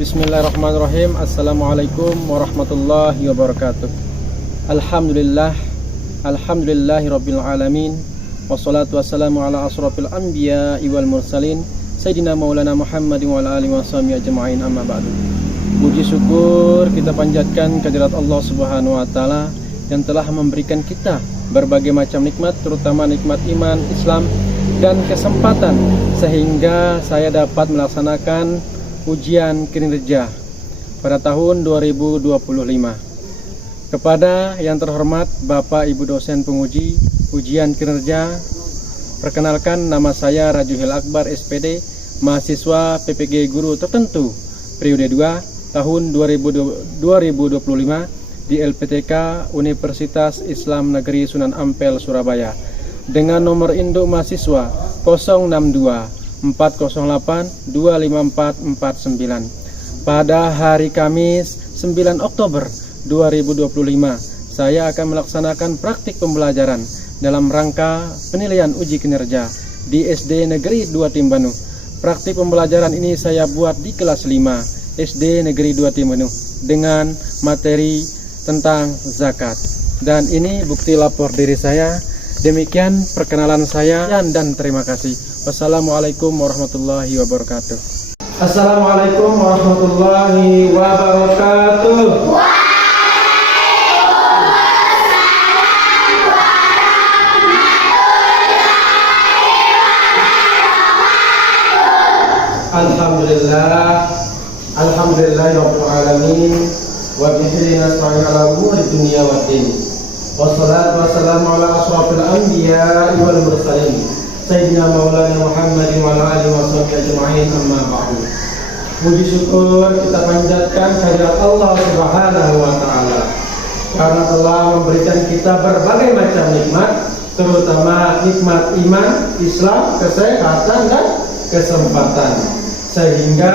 Bismillahirrahmanirrahim. Assalamualaikum warahmatullahi wabarakatuh. Alhamdulillahirabbil alamin. Wassalatu wassalamu ala asrofil anbiya'i wal mursalin Sayyidina Maulana Muhammadin wa ala alihi washabihi ajma'in, amma ba'du. Puji syukur kita panjatkan kehadirat Allah Subhanahu wa taala yang telah memberikan kita berbagai macam nikmat, terutama nikmat iman, Islam dan kesempatan sehingga saya dapat melaksanakan ujian kinerja pada tahun 2025. Kepada yang terhormat Bapak Ibu dosen penguji ujian kinerja, perkenalkan nama saya Rajuhil Akbar SPD, mahasiswa PPG Guru Tertentu periode 2 tahun 2025 di LPTK Universitas Islam Negeri Sunan Ampel, Surabaya, dengan nomor induk mahasiswa 062 408 25449. Pada hari Kamis 9 Oktober 2025, saya akan melaksanakan praktik pembelajaran dalam rangka penilaian uji kinerja di SD Negeri 2 Timbanu. Praktik pembelajaran ini saya buat di kelas 5 SD Negeri 2 Timbanu dengan materi tentang zakat. Dan ini bukti lapor diri saya. Demikian perkenalan saya dan terima kasih. Wassalamualaikum warahmatullahi wabarakatuh. Assalamualaikum warahmatullahi wabarakatuh. Alhamdulillahirabbil alamin wa bihi nasta'inu ala umuri dunya waddin. Wassalatu wassalamu ala asrofil anbiya'i wal mursalin Sayyidina Maulana Muhammadin wa ala alihi washabihi ajma'in, amma ba'du. Puji syukur kita panjatkan kehadirat Allah Subhanahu wa taala karena telah memberikan kita berbagai macam nikmat, terutama nikmat iman, Islam, kesehatan dan kesempatan, sehingga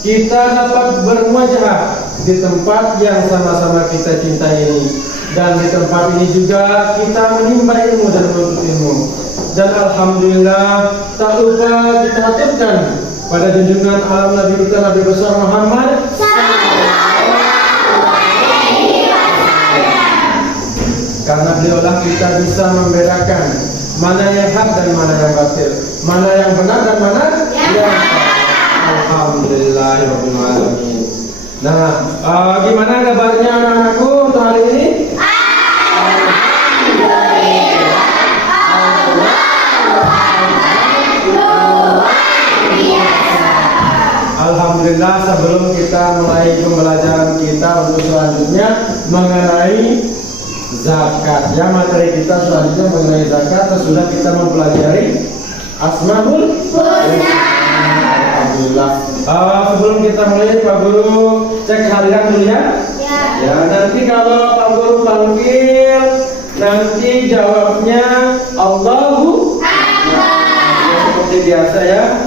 kita dapat bermuajah di tempat yang sama-sama kita cintai ini. Dan di tempat ini juga kita menimba ilmu dan menuntut ilmu. Dan alhamdulillah tak lupa kita aturkan pada junjungan alam Nabi kita, Nabi besar Muhammad karena beliaulah kita bisa membedakan mana yang hak dan mana yang batil, mana yang benar dan mana yang salah. Alhamdulillahirabbil alamin. Nah, gimana kabarnya anak-anakku untuk hari ini? Alhamdulillah, sebelum kita mulai pembelajaran kita untuk selanjutnya mengenai zakat, ya, materi kita selanjutnya mengenai zakat, sudah kita mempelajari Asmaul Husna. Alhamdulillah. Sebelum kita mulai, Pak Guru cek harian dulu ya. Ya, nanti kalau Pak Guru panggil, nanti jawabnya Allahu Akbar. Ya, seperti biasa ya.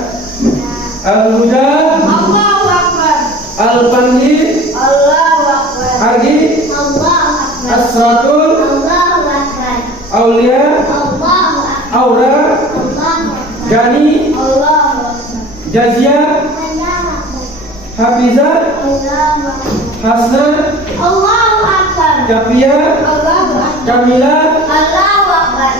Al-Huda, Allahu Akbar. Al-Panji, Allahu Akbar. Argi, Allahu Akbar. As-Suratul, Allahu Akbar. Aulia, Allahu Akbar. Aura, Allahu Akbar. Gani, Allahu Akbar. Jazia, Allahu Akbar. Hafiza, Allahu Akbar. Hasna, Allahu Akbar. Kafia, Allahu Akbar. Kamila, Allahu Akbar.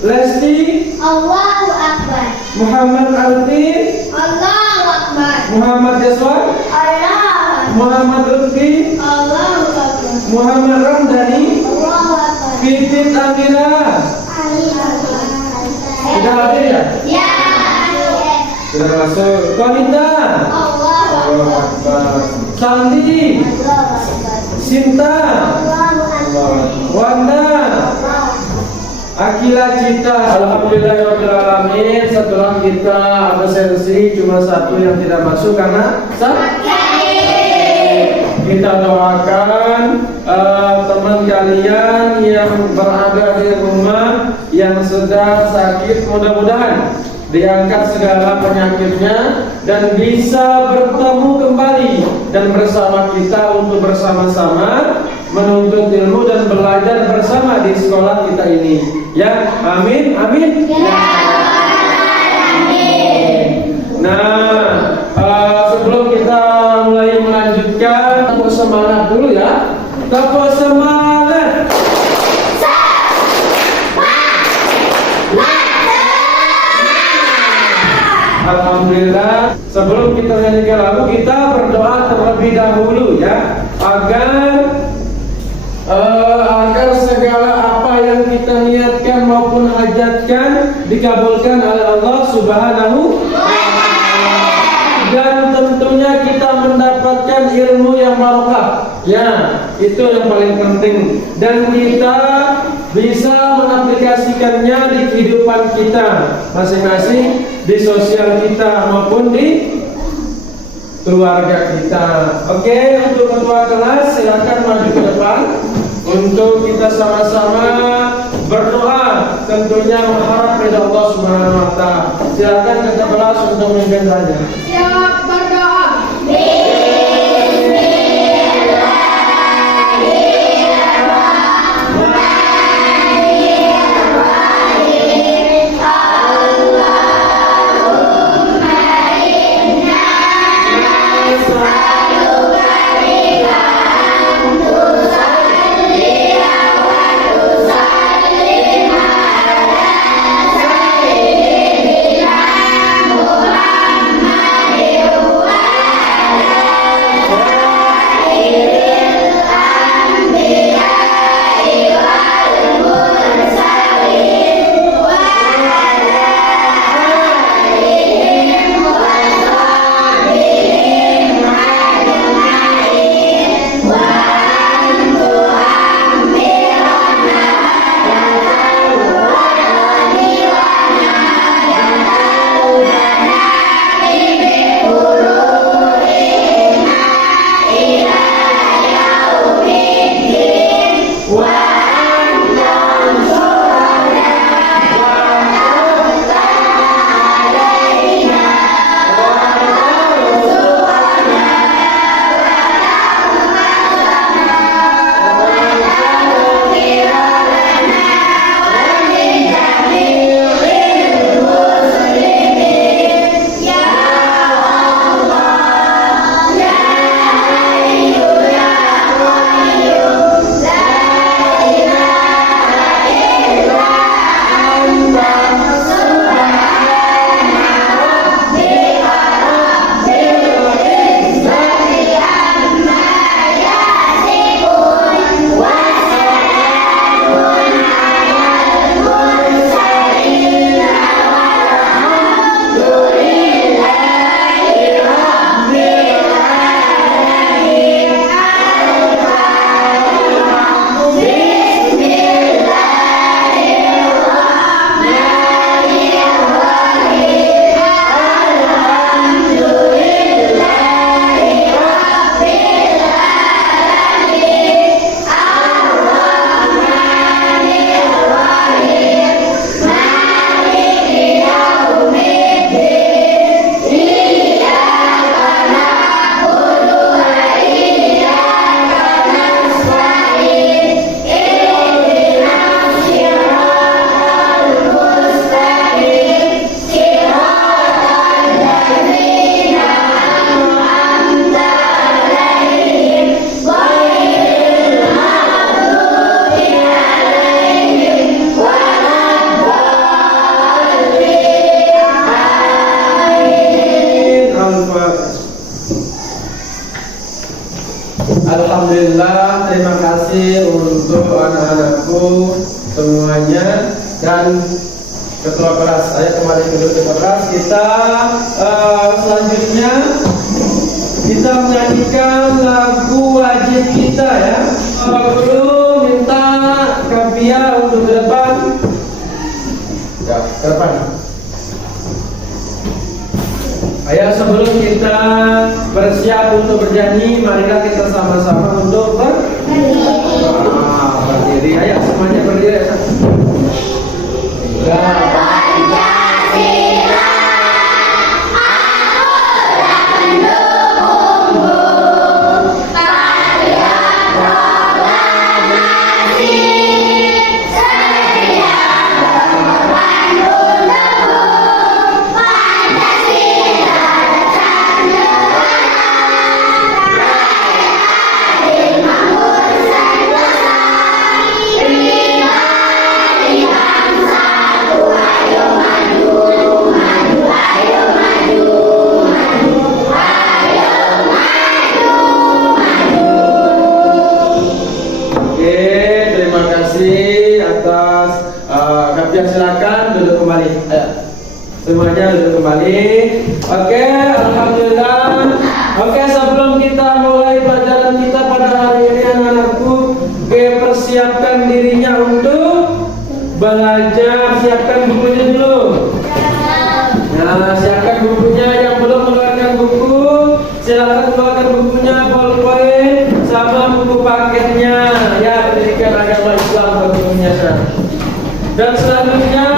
Lesti, Allahu Akbar. Muhammad Alfi, Allahu Akbar. Muhammad Jaswan, Allah. Muhammad Lutfi, Allahu Akbar. Muhammad Ramdhani, Allahu Akbar. Pipit Amira, sudah hadir ya? Ya. Sudah masuk. Wanita, Allahu Akbar. Sandi, Allahu Akbar. Sinta, Allahu Akbar. Wanda, Akila Cita. Alhamdulillahirabbil alamin. Setelah kita absensi cuma satu yang tidak masuk karena sakit. Kita doakan teman kalian yang berada di rumah yang sedang sakit, mudah-mudahan diangkat segala penyakitnya dan bisa bertemu kembali dan bersama kita untuk bersama-sama menuntut ilmu dan belajar bersama di sekolah kita ini. Ya, amin, amin. Ya, amin. Nah, sebelum kita dulu ya. Tepuk semangat. Alhamdulillah. Sebelum kita nyanyikan lagu, kita berdoa terlebih dahulu ya, agar segala apa yang kita niatkan maupun hajatkan dikabulkan oleh Allah Subhanahu wa Ta'ala. Dan tentunya kita mendapatkan ilmu yang barokah. Ya, itu yang paling penting. Dan kita bisa mengaplikasikannya di kehidupan kita masing-masing, di sosial kita maupun di keluarga kita. Oke, untuk ketua kelas silakan maju ke depan untuk kita sama-sama berdoa, tentunya mengharap ridha Allah Subhanahu wa Ta'ala. Silakan ketua kelas untuk memimpin saja. Siap berdoa. Alhamdulillah, terima kasih untuk anak-anakku semuanya dan ketua kelas. Saya kembali ke ketua kelas. Kita selanjutnya kita menyanyikan lagu wajib kita ya. Dulu minta Kavia untuk ke depan. Ya, ke depan. Ayo sebelum kita bersiap untuk bernyanyi, marilah kita sama-sama untuk berdiri. Ayo semuanya berdiri. Terima kembali. Oke, alhamdulillah. Oke, sebelum kita mulai pelajaran kita pada hari ini anak-anakku, persiapkan dirinya untuk belajar. Siapkan bukunya dulu. Nah, siapkan bukunya. Yang belum mengeluarkan buku, silakan keluarkan bukunya, bolpoin sama buku paketnya. Ya, pendidikan agama Islam bukunya. Dan selanjutnya,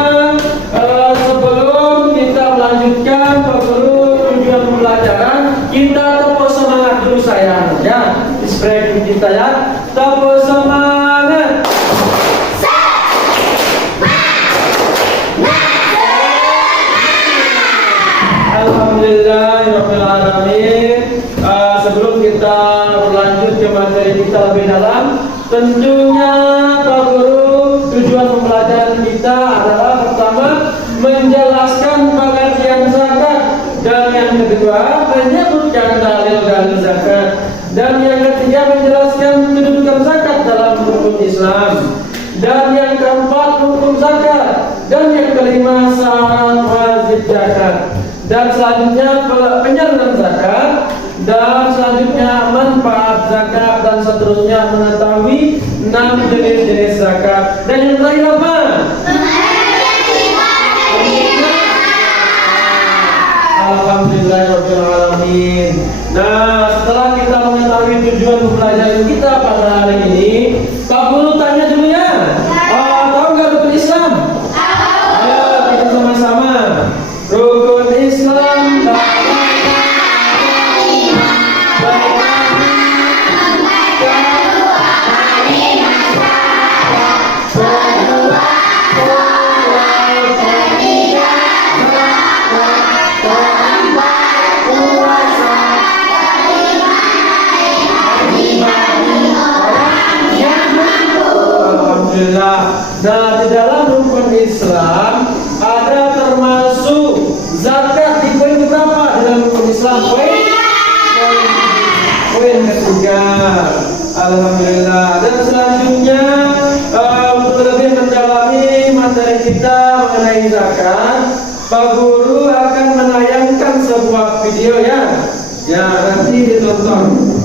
sebelum kita melanjutkan Pak Guru tujuan pembelajaran, kita tepuk semangat dulu sayang. Ya, inspirasi kita ya. Tepuk semangat. Alhamdulillahirrahmanirrahim. Sebelum kita berlanjut ke materi kita lebih dalam, tentunya Pak Guru tujuan pembelajaran kita adalah pertama menjelaskan pengertian zakat, dan yang kedua menyebutkan dalil-dalil zakat, dan yang ketiga menjelaskan kedudukan zakat dalam hukum Islam, dan yang keempat hukum zakat, dan yang kelima syarat wajib zakat. Dan selanjutnya penyaluran zakat, dan selanjutnya manfaat zakat, dan seterusnya mengetahui 6 jenis-jenis zakat. Dan yang terakhir apa? Alhamdulillahirrahmanirrahim. Nah, setelah kita mengetahui tujuan pembelajaran kita pada hari ini, Pak Guru tanya dulu ya. Tahu nggak rukun Islam? Ayo kita sama-sama. Rukun Islam Nah, di dalam rukun Islam ada termasuk zakat di poin berapa dalam rukun Islam? Poin ketiga. Alhamdulillah. Dan selanjutnya untuk lebih mendalami materi kita mengenai zakat, Pak Guru akan menayangkan sebuah video ya. Ya, nanti ditonton.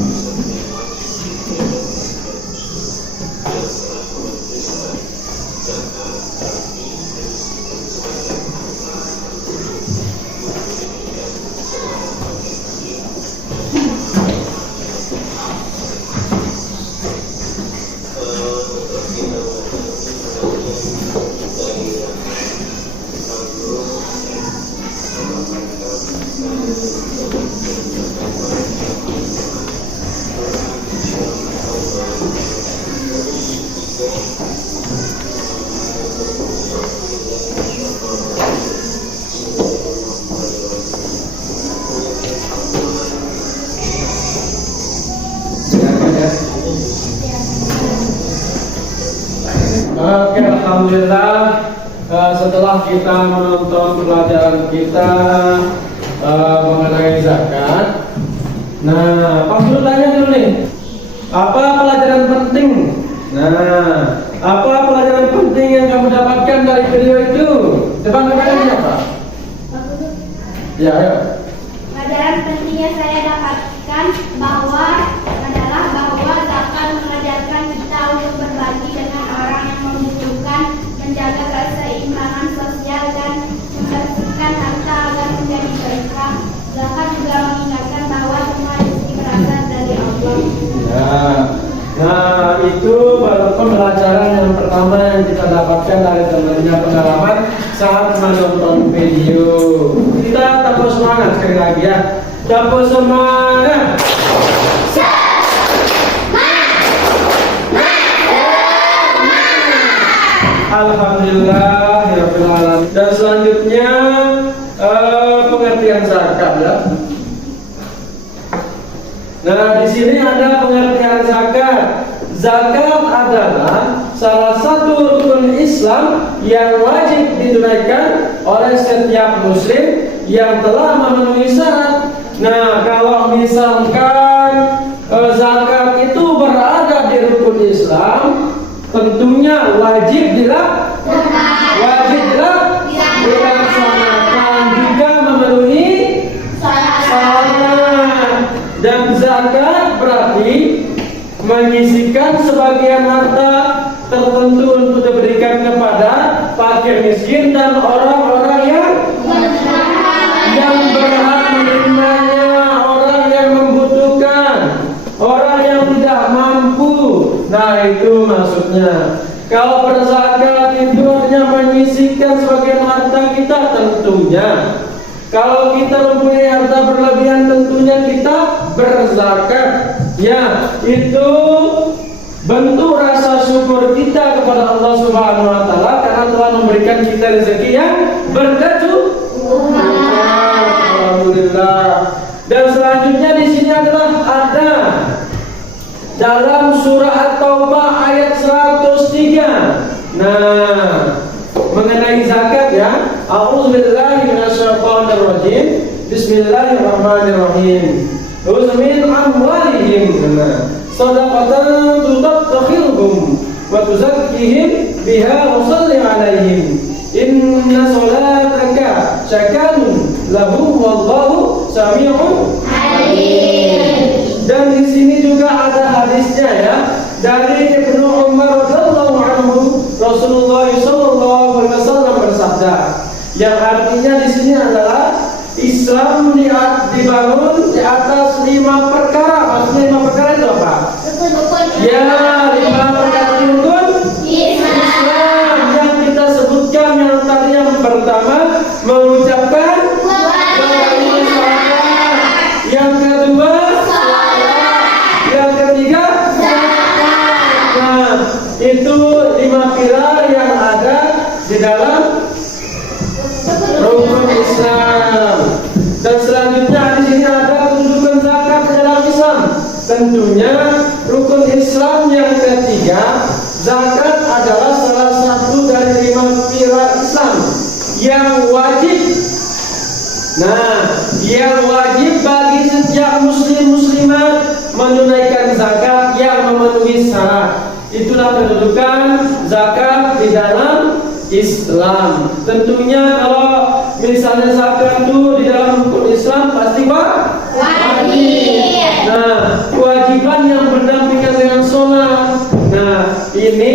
Oke, alhamdulillah. Setelah kita menonton pelajaran kita mengenai zakat, nah, Pak Guru tanya dulu nih, apa pelajaran penting? Nah, apa pelajaran penting yang kamu dapatkan dari video itu? Depan kameranya Pak. Ya, ayo. Pelajaran penting yang saya dapatkan adalah bahwa zakat mengajarkan kita untuk berbagi dengan orang yang membutuhkan, menjaga keseimbangan sosial, dan membersihkan harta agar menjadi berkah. Zakat juga mengingatkan bahwa semua rezeki berasal dari Allah. Nah, itu baru pembelajaran yang pertama yang kita dapatkan dari temannya pengalaman saat menonton video. Kita tepuk semangat sekali lagi ya. Tepuk semangat. Alhamdulillah, ya Allah. Dan selanjutnya pengertian zakat ya. Nah, di sini ada pengertian zakat. Zakat adalah salah satu rukun Islam yang wajib ditunaikan oleh setiap muslim yang telah memenuhi syarat. Nah, kalau misalkan zakat itu berada di rukun Islam, tentunya wajib dilaksanakan, juga menyisihkan sebagian harta tertentu untuk diberikan kepada fakir miskin dan orang-orang yang berhak menerimanya, orang yang membutuhkan, orang yang tidak mampu. Nah, itu maksudnya. Kalau berzakat itu artinya menyisihkan sebagian harta kita tentunya. Kalau kita mempunyai harta berlebihan tentunya kita berzakat. Ya, itu bentuk rasa syukur kita kepada Allah Subhanahu wa taala karena telah memberikan kita rezeki yang berkecukupan. Alhamdulillah. Dan selanjutnya di sini adalah ada dalam surah At-Taubah ayat 103. Nah, mengenai zakat ya. A'udzubillahi minasyaitonirrajim. Bismillahirrahmanirrahim. Khudh min amwalihim shadaqatan tutahhiruhum wa tuzakkihim biha wa shalli 'alaihim. Inna salataka sakanun lahum wallahu sami'un 'alim. Dan di sini juga ada hadisnya ya dari Ibnu Umar radhiyallahu anhu, Rasulullah sallallahu alaihi wasallam bersabda, yang artinya di sini adalah Islam dibangun di atas 5 perkara. Maksudnya 5 perkara itu apa? Ya, 5 perkara rukun Islam yang kita sebutkan. Yang tadi yang pertama mengucapkan yang kedua yang ketiga zakat. Nah, itu 5 pilar yang ada di dalam rukun Islam. Dan selanjutnya di sini ada kedudukan zakat dalam Islam. Tentunya rukun Islam yang ketiga, zakat adalah salah satu dari 5 pilar Islam yang wajib. Nah, yang wajib bagi setiap muslim-muslimat menunaikan zakat yang memenuhi syarat. Itulah kedudukan zakat di dalam Islam. Tentunya kalau misalnya zakat itu di dalam rukun Islam pasti wajib. Nah, kewajiban yang berdampingan dengan sholat. Nah, ini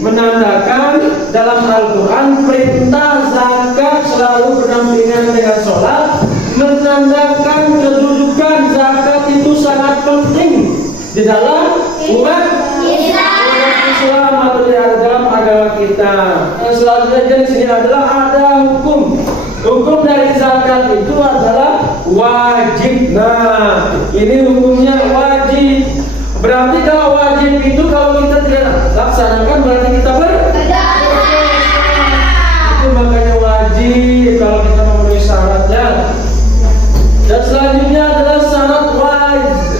menandakan dalam Al-Quran perintah zakat selalu berdampingan dengan sholat, menandakan kedudukan zakat itu sangat penting di dalam umat Islam atau di dalam agama kita. Yang selanjutnya di sini adalah ada hukum. Hukum dari zakat itu adalah wajib. Nah, ini hukumnya wajib. Berarti kalau wajib itu kalau kita tidak laksanakan berarti kita berdosa. Itu makanya wajib kalau kita memenuhi syaratnya. Dan selanjutnya adalah syarat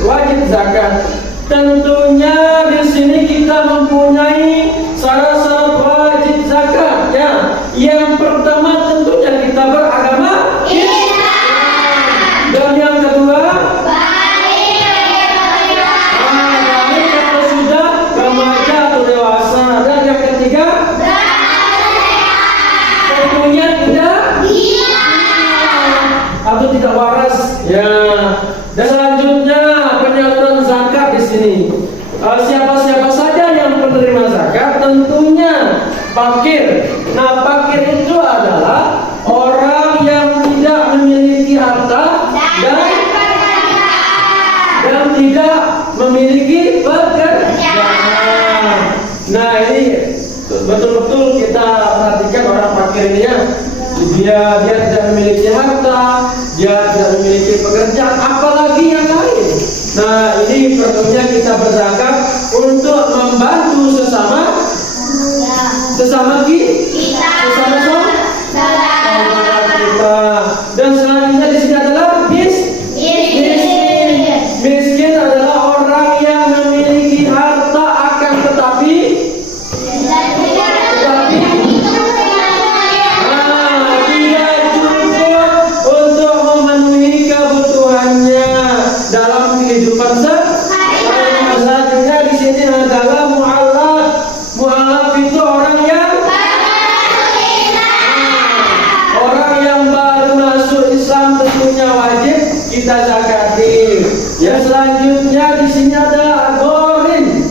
wajib zakat. Tentunya di sini kita mempunyai syarat-syarat wajib zakat ya. Yang pertama tentunya kita beragama Islam. Dan yang kedua baik kalau sudah remaja atau dewasa. Dan yang ketiga tentunya tidak atau tidak waras ya. Dan selanjutnya penyaluran zakat di sini. Siapa-siapa saja yang penerima zakat tentunya fakir. Nah, fakir itu adalah orang yang tidak memiliki harta dan tidak memiliki pekerjaan. Nah, ini betul-betul kita perhatikan orang fakir ini ya. Dia tidak memiliki harta, dia tidak memiliki pekerjaan, apalagi yang lain. Nah, ini perlunya kita berzakat untuk membantu sesama saudara kita. Dan selanjutnya di sini adalah miskin adalah orang yang memiliki harta akan tetapi dalam kehidupan selanjutnya di sini adalah mu'alaf itu orang yang baru masuk Islam tentunya wajib kita zakati. Ya, selanjutnya di sini ada gharim.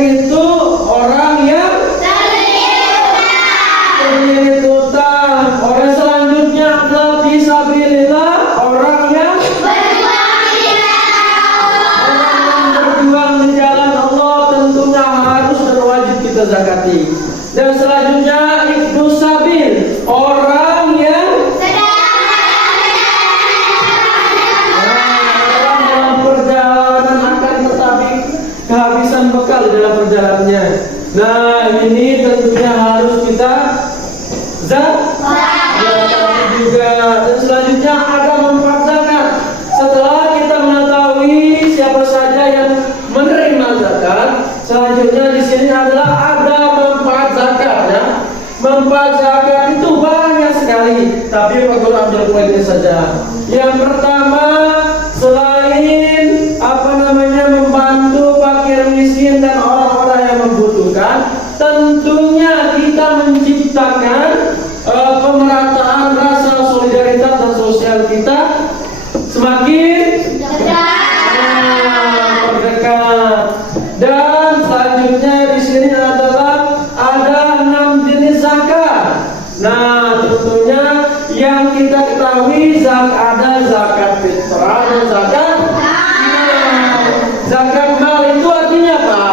itu orang yang terlilit utang. Orang selanjutnya adalah fisabilillah, orang yang berjuang di jalan Allah, tentunya harus dan wajib kita zakati. Dan selanjutnya ibnu sabil, orang yang dalam perjalanan akan tetapi kehabisan bekal dalam perjalanannya. Nah, ini tentunya harus kita zakati juga. Dan selanjutnya ada manfaat zakat. Setelah kita mengetahui siapa saja yang menerima zakat, selanjutnya di sini adalah ada manfaat zakat ya. Manfaat zakat itu banyak sekali, tapi Pak Guru ambil poinnya saja. Yang pertama, selain membantu fakir miskin dan orang-orang yang membutuhkan, tentunya kita menciptakan pemerataan rasa solidaritas dan sosial kita semakin terdekat. Dan selanjutnya di sini adalah ada 6 jenis zakat. Nah, tentunya yang kita ketahui ada zakat fitrah dan zakat mal. Zakat mal itu artinya apa?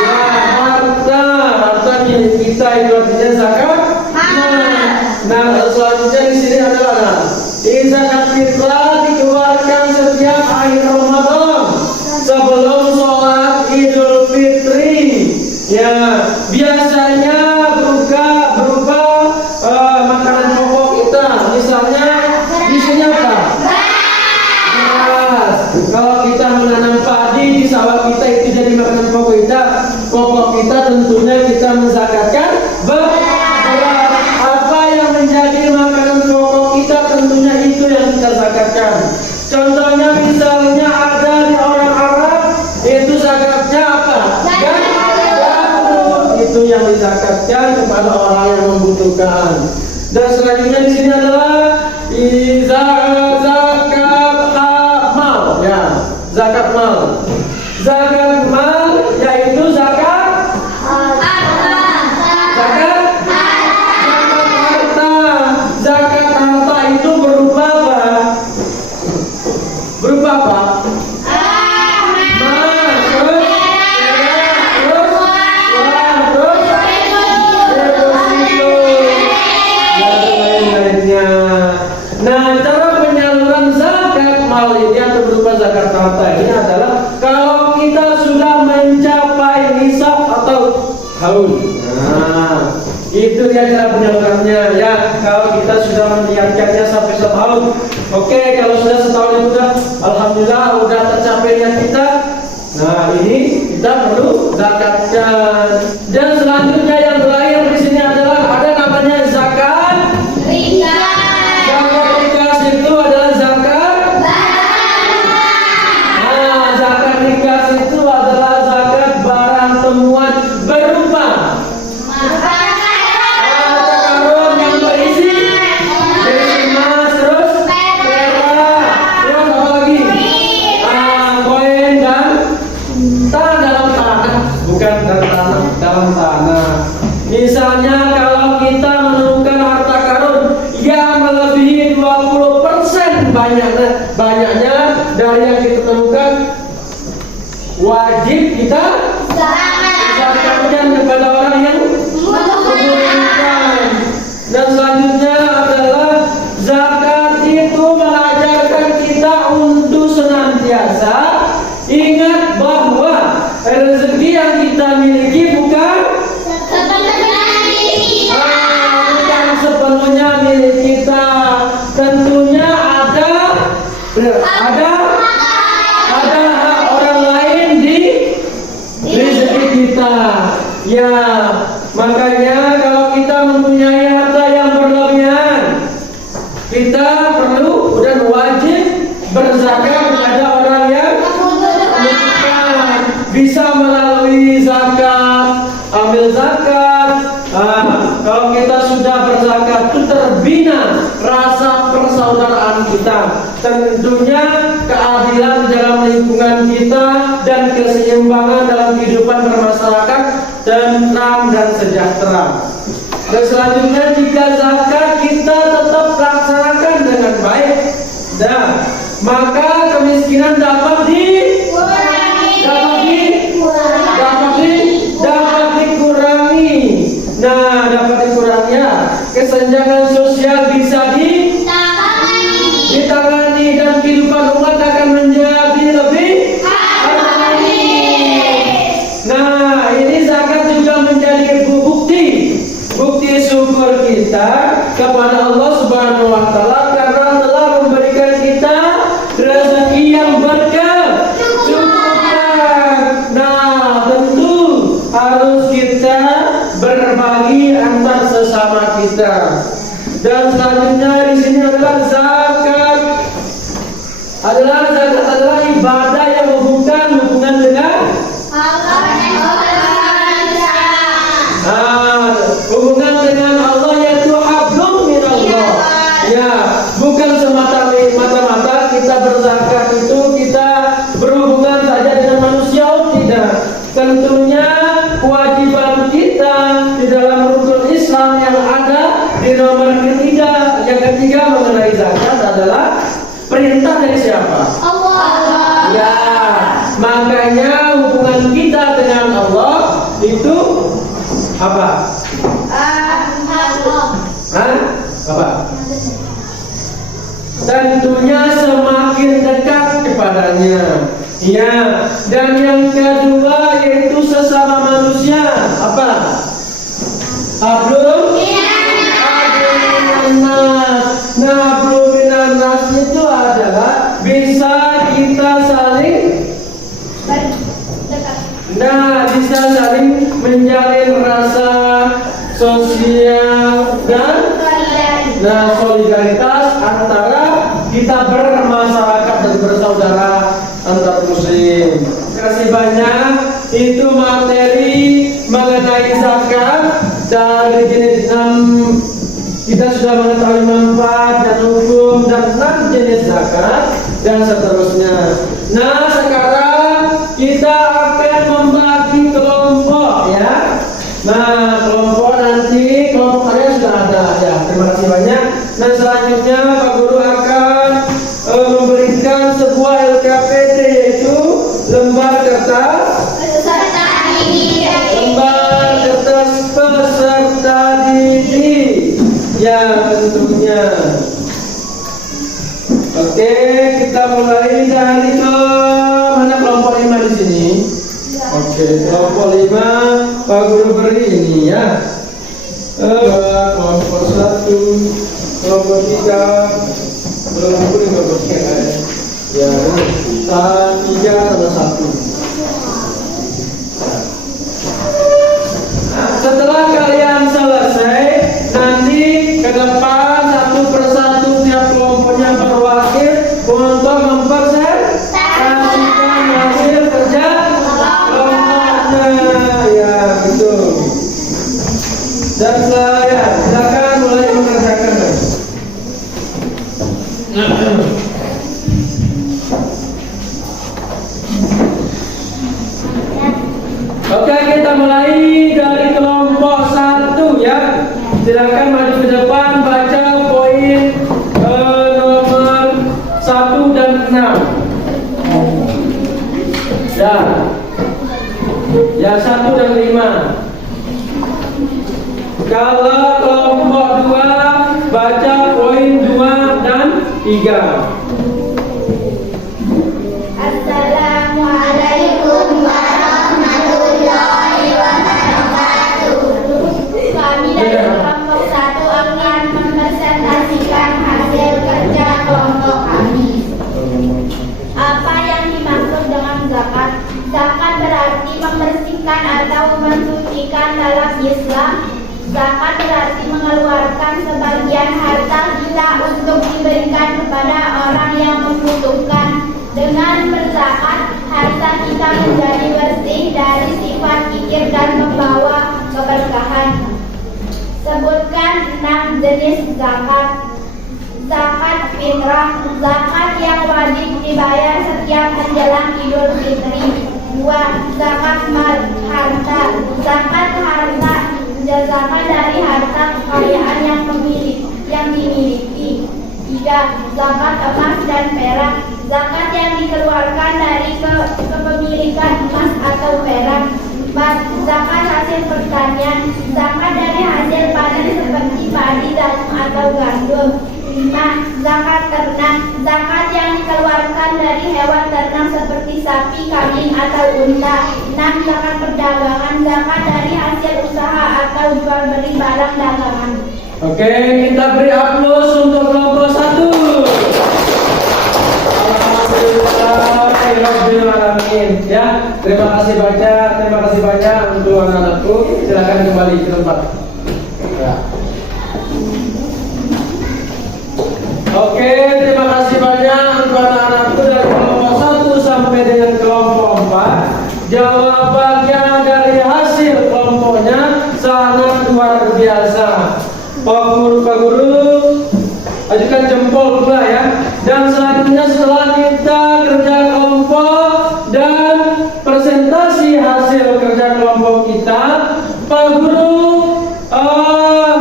Ya, harta milik kita itu artinya zakat. Nah, selanjutnya di sini adalah zakat fitrah dikeluarkan setiap akhir Ramadan sebelum sholat Idul Fitri. Ya, biasanya berupa makanan pokok kita. Misalnya di sini apa? Beras. Kalau kita menanam padi di sawah kita, itu jadi makanan pokok kita. Tentunya kita menzakatkan beras. Apa yang menjadi makanan pokok kita, tentunya itu yang kita zakatkan. Contohnya misalnya ada di orang Arab, itu zakatnya apa? Gandum. Itu yang dizakatkan kepada orang yang membutuhkan. Dan selanjutnya di sini adalah zakat mal, ya, zakat mal. Zakat mal yaitu zakat harta. Zakat harta itu berupa apa? Berupa apa? Nah, cara penyaluran zakat mal ini atau berupa zakat harta ini adalah kalau kita sudah mencapai nisab atau haul. Nah, itu dia cara penyalurannya ya. Kalau kita sudah meniatkannya sampai 1 tahun, oke. Kalau sudah setahun itu sudah, alhamdulillah udah tercapai niat kita. Nah, ini kita perlu zakatkan. Dan selanjutnya yang terakhir di sini adalah ada namanya zakat rikas. Zakat rikas itu adalah zakat. Nah, zakat rikas itu adalah zakat barang temuan berupa karung yang berisi emas, terus perak, terus apa lagi? Koin dan tanah dalam tanah, bukan dalam tanah. Misalnya kalau kita menemukan harta karun yang melebihi 20% banyaknya dari yang kita temukan, wajib kita zakatkan kepada orang yang membutuhkan. Dan selanjutnya adalah zakat itu mengajarkan kita untuk senantiasa ingat bahwa rezeki yang kita miliki bukan sepenuhnya milik kita. Tentunya ada hak orang lain di rezeki kita. Ya, makanya kalau kita mempunyai harta yang berlebihan, kita perlu dan wajib berzakat kepada orang yang membutuhkan. Bisa melalui zakat, ambil zakat. Kalau kita sudah berzakat, itu terbina rasa persaudaraan kita. tentunya keadilan dalam lingkungan kita dan keseimbangan dalam kehidupan bermasyarakat tenang dan sejahtera. Dan selanjutnya jika zakat kita tetap laksanakan dengan baik, dan maka kemiskinan dapat dikurangi. Nah, dapat dikurangi ya. Kesenjangan sosial bisa ditangani dan kehidupan umat akan menjadi lebih harmoni. Nah, ini zakat juga menjadi bukti syukur kita kepada Allah Subhanahu wa taala karena telah memberikan kita rezeki yang berkecukupan. Nah, tentu harus kita berbagi antar sesama kita. Dan selanjutnya di sini adalah zakat adalah ibadah yang hubungan dengan hubungan dengan Allah, yaitu hablum minallah. Ya, bukan semata-mata kita berzakat itu kita berhubungan saja dengan manusia, tidak. Tentunya kewajiban kita di dalam rukun Islam yang ada di nomor ketiga, yang ketiga mengenai zakat adalah perintah dari siapa? Allah. Ya, makanya hubungan kita dengan Allah itu apa? Apa? Tentunya semakin dekat kepadanya. Ya, dan yang kedua yaitu sesama manusia. Apa? Hablum minannas. Nah, hablum minannas itu adalah bisa kita saling bisa saling menjalin rasa sosial dan solidaritas antara kita bermasyarakat dan bersaudara antar muslim. Terima kasih banyak. Itu materi mengenai zakat dari jenis 6. Kita sudah mengetahui manfaat dan hukum dan 6 jenis zakat dan seterusnya. Nah, sekarang kita akan membagi kelompok ya. Nah, kelompok kalian sudah ada ya. Terima kasih banyak. Nah, selanjutnya Pak Guru akan memberikan sebuah LKPD, yaitu lembar kertas peserta didik. Ya, tentunya. Oke, kita mulai dari mana kelompok 5 di sini? Oke, kelompok 5 Pak Guru beri ini ya. Kelompok 1, kelompok 3, kelompok 5 ya, 3 sama 1. Nah, setelah kalian selesai, nanti ke depan satu persatu tiap kelompoknya berwakil untuk mempresentasikan hasil kerja kelompoknya ya, gitu. Dan saya silakan mulai mengerjakan. Oke, kita mulai dari kelompok 1 ya. Silakan maju ke depan, baca poin nomor 1 dan 6. Ya, 1 dan 5. Kalau kelompok 2 baca poin 2 dan 3. Assalamualaikum warahmatullahi wabarakatuh. Kami dari kelompok 1 akan mempresentasikan hasil kerja kelompok kami. Apa yang dimaksud dengan zakat? Zakat berarti membersihkan atau mensucikan dalam Islam. Zakat berarti mengeluarkan sebagian harta kita untuk diberikan kepada orang yang membutuhkan. Dengan berzakat, harta kita menjadi bersih dari sifat kikir dan membawa keberkahan. Sebutkan 6 jenis zakat. Zakat fitrah, zakat yang wajib dibayar setiap menjelang Idul Fitri. 2. Zakat harta. Zakat harta, zakat dari harta kekayaan yang dimiliki. 3. Zakat emas dan perak. Zakat yang dikeluarkan dari kepemilikan emas atau perak. 4. Zakat hasil pertanian. Zakat dari hasil panen seperti padi, jagung atau gandum. 5. Zakat ternak. Zakat yang dikeluarkan dari hewan ternak seperti sapi, kambing atau unta. 6. Zakat perdagangan. Zakat dari hasil usaha atau jual beli barang dagangan. Oke, kita beri aplaus untuk kelompok 1. Alhamdulillahirobbilalamin. Ya, terima kasih banyak untuk anak-anakku. Silakan kembali ke tempat. Ya. Oke, terima kasih banyak untuk anak-anakku dari kelompok 1 sampai dengan kelompok 4. Jawabannya dari hasil kelompoknya sangat luar biasa. Pak Guru, ajukan jempol pula ya. Dan selanjutnya setelah kita kerja kelompok dan presentasi hasil kerja kelompok kita, Pak Guru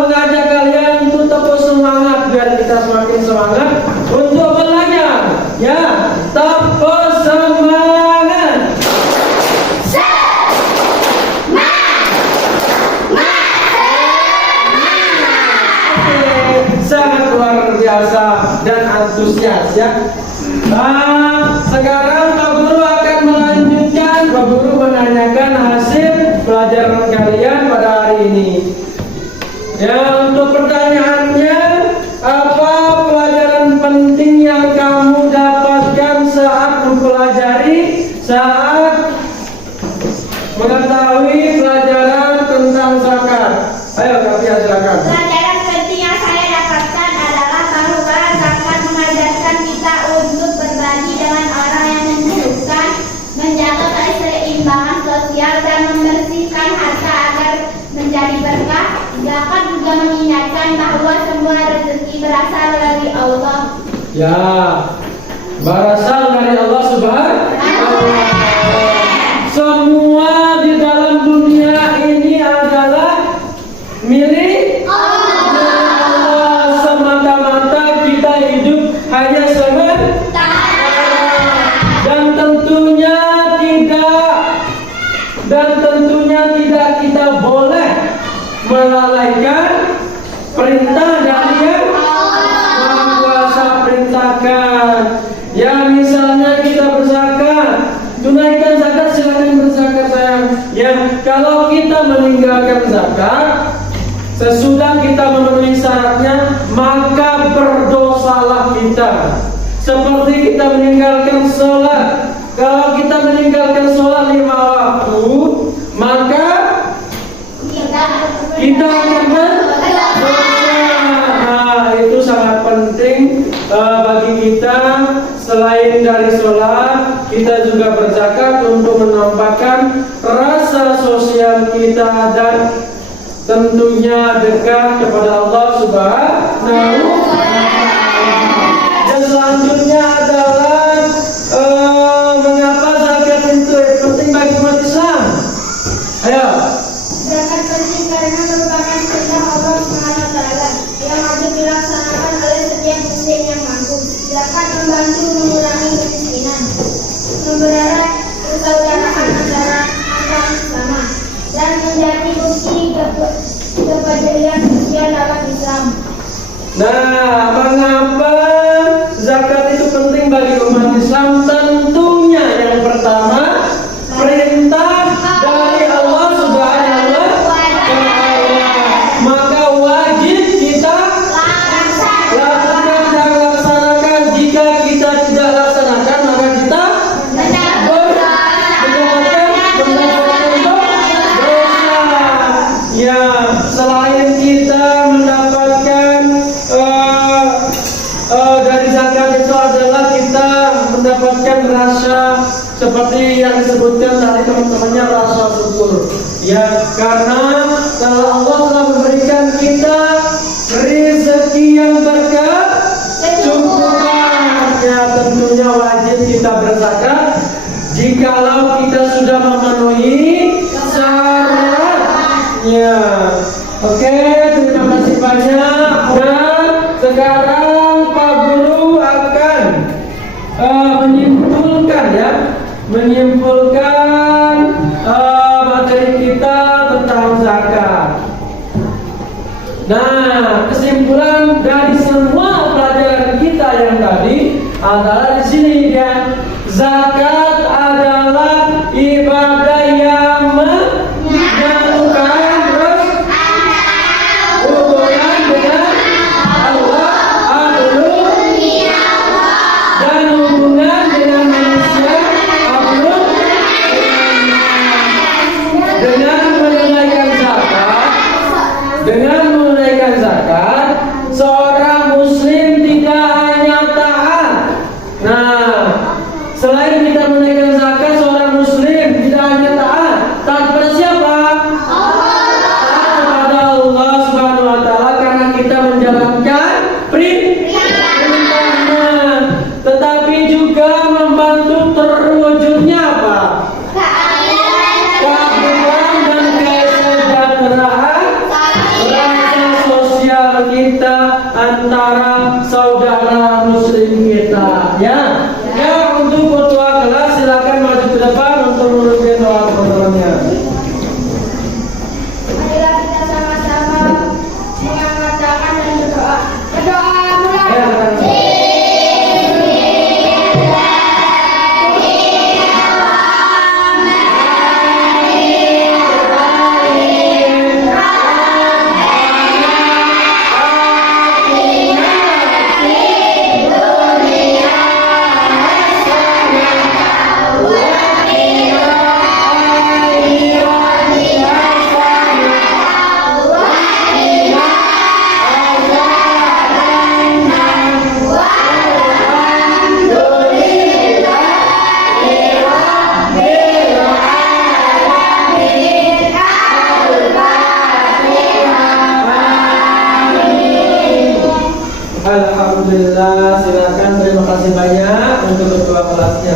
mengajak kalian untuk tepuk semangat biar kita semakin semangat untuk belajar. Ya, tepuk semangat. Sangat luar biasa dan antusias ya. Sekarang Pak Guru akan melanjutkan. Pak Guru menanyakan hasil pelajaran kalian pada hari ini. Ya, untuk pertanyaannya, apa pelajaran penting yang kamu dapatkan saat mempelajari, saat mengetahui pelajaran tentang zakat? Ayo, Kak, silakan. Pelajaran penting yang saya dapatkan adalah bahwa zakat mengajarkan kita untuk berbagi dengan orang yang membutuhkan, menjaga keseimbangan sosial dan membersihkan harta agar menjadi berkah. Zakat juga mengingatkan bahwa semua rezeki berasal dari Allah. Ya, berasal dari Allah Subhanahu wa Ta'ala. Semua di dalam dunia ini adalah milik Allah. Semata-mata kita hidup hanya sementara, dan tentunya tidak kita boleh melalaikan perintah dari yang Maha Kuasa perintahkan. Ya, misalnya kita berzakat, tunaikan zakat, silakan berzakat sayang. Ya, kalau kita meninggalkan zakat sesudah kita memenuhi syaratnya, maka berdosalah kita. Seperti kita meninggalkan sholat. Kalau kita meninggalkan sholat 5 waktu, maka kita akan berdosa. Nah, itu sangat penting bagi kita. Selain dari sholat, kita juga berzakat untuk menampakkan rasa sosial kita dan tentunya dekat kepada Allah Subhanahu wa Ta'ala. Dan selanjutnya adalah mengapa zakat itu penting bagi umat Islam? Ayo. Zakat penting karena merupakan perintah Allah SWT yang wajib dilaksanakan oleh setiap muslim yang mampu. Zakat membantu mengurangi kemiskinan, mempererat persaudaraan antara sesama, dan menjadi bukti kepedulian sosial dalam Islam. Nah, mengapa zakat itu penting bagi umat Islam? Tentunya yang pertama, perintah dari Allah Subhanahu wa Ta'ala. Maka wajib kita lakukan dan laksanakan. Jika kita tidak laksanakan, maka kita mendapatkan dosa. Ya, selain kita mendapatkan dari zakat itu adalah kita mendapatkan rasa seperti yang disebutkan tadi teman-temannya, rasa syukur. Ya, karena kalau Allah telah memberikan kita rezeki yang berkecukupan, ya tentu sesungguhnya wajib kita berzakat jikalau kita sudah memenuhi syaratnya. Oke, terima kasih banyak. Dan sekarang Pak Guru akan menyimpulkan materi kita tentang zakat. Nah, kesimpulan dari semua pelajaran kita yang tadi adalah di sini ya, zakat adalah ibadah yang menyatukan hubungan dengan Allah, dan hubungan dengan manusia, dengan menunaikan zakat, seorang muslim tidak hanya taat. Nah, selain kita menunaikan zakat, seorang muslim tidak hanya taat kepada siapa? Taat kepada Allah Subhanahu wa taala karena kita menjalankan perintahnya, tetapi juga membantu terwujudnya apa? Keadilan dan kesejahteraan sosial kita antara saudara muslim kita, ya. Ya, untuk ketua kelas silakan maju ke depan untuk memimpin doa pertemuannya. Marilah kita sama-sama mengangkat tangan dan berdoa. Berdoa mulai. Ya, Alhamdulillah, silakan, terima kasih banyak untuk ketua kelasnya.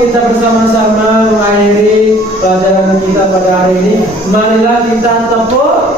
Kita bersama-sama mengakhiri pelajaran kita pada hari ini. Marilah kita tepuk